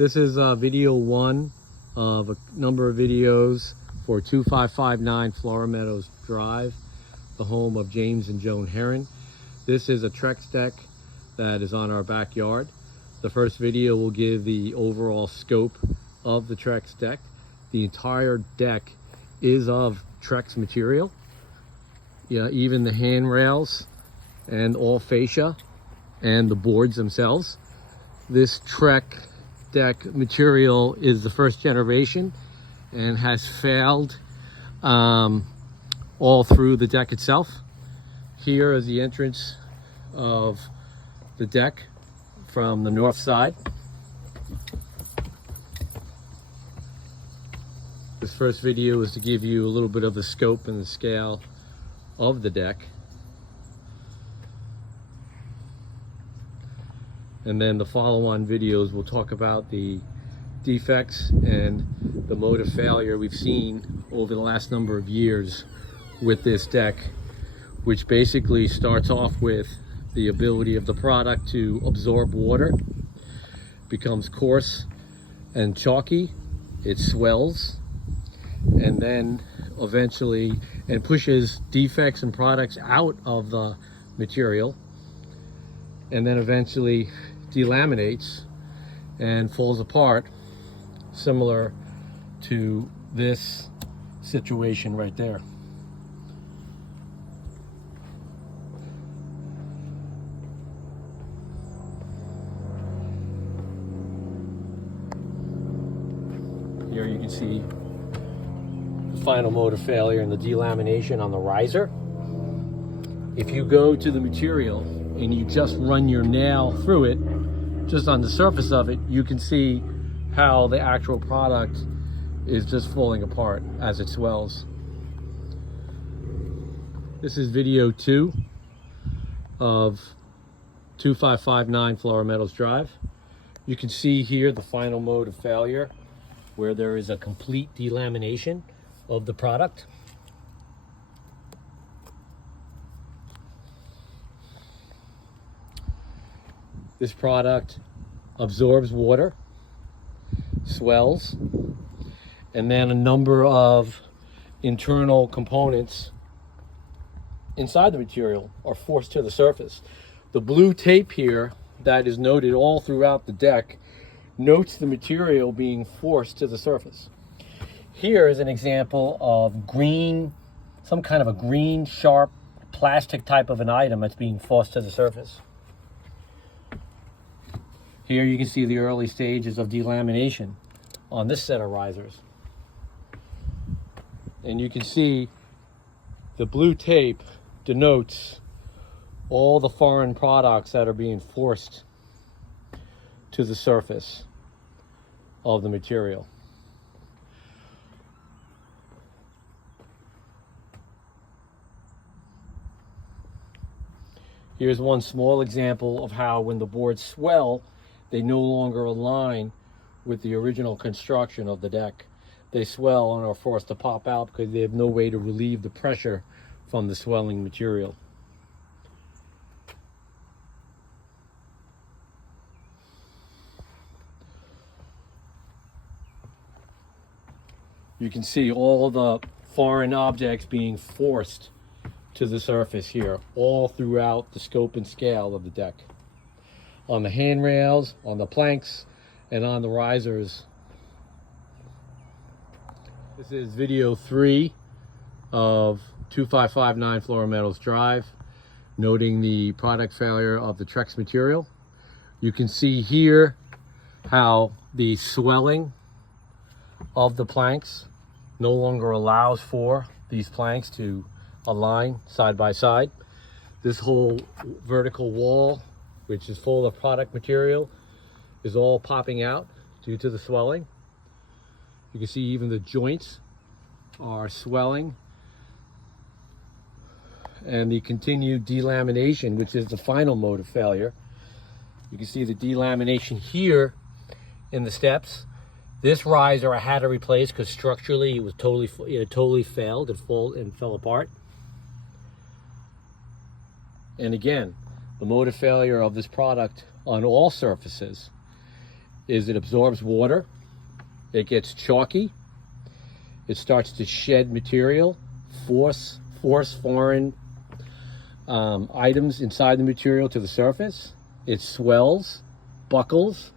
This is video one of a number of videos for 2559 Flora Meadows Drive, the home of James and Joan Herron. This is a Trex deck that is on our backyard. The first video will give the overall scope of the Trex deck. The entire deck is of Trex material. Yeah, even the handrails and all fascia and the boards themselves. This Trex deck material is the first generation and has failed all through the deck itself. Here is the entrance of the deck from the north side. This first video is to give you a little bit of the scope and the scale of the deck. And then the follow-on videos will talk about the defects and the mode of failure we've seen over the last number of years with this deck, which basically starts off with the ability of the product to absorb water, becomes coarse and chalky, it swells, and then eventually and pushes defects and products out of the material, and then eventually delaminates and falls apart, similar to this situation right there. Here you can see the final mode of failure and the delamination on the riser. If you go to the material and you just run your nail through it, just on the surface of it, you can see how the actual product is just falling apart as it swells. This is video 2 of 2559 Flora Meadows Drive. You can see here the final mode of failure, where there is a complete delamination of the product. This product absorbs water, swells, and then a number of internal components inside the material are forced to the surface. The blue tape here that is noted all throughout the deck notes the material being forced to the surface. Here is an example of green, some kind of a green, sharp plastic type of an item that's being forced to the surface. Here you can see the early stages of delamination on this set of risers. And you can see the blue tape denotes all the foreign products that are being forced to the surface of the material. Here's one small example of how when the boards swell, they no longer align with the original construction of the deck. They swell and are forced to pop out because they have no way to relieve the pressure from the swelling material. You can see all the foreign objects being forced to the surface here, all throughout the scope and scale of the deck. On the handrails, on the planks, and on the risers. This is video 3 of 2559 Flora Meadows Drive, noting the product failure of the Trex material. You can see here how the swelling of the planks no longer allows for these planks to align side by side. This whole vertical wall, which is full of product material, is all popping out due to the swelling. You can see even the joints are swelling, and the continued delamination, which is the final mode of failure. You can see the delamination here in the steps. This riser I had to replace because structurally it totally failed and fell apart. And again, the mode of failure of this product on all surfaces is it absorbs water, it gets chalky, it starts to shed material, force foreign items inside the material to the surface, it swells, buckles,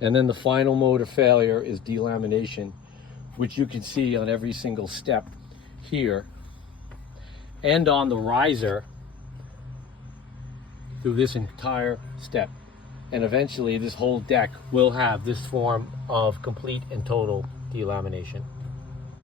and then the final mode of failure is delamination, which you can see on every single step here and on the riser through this entire step. And eventually this whole deck will have this form of complete and total delamination.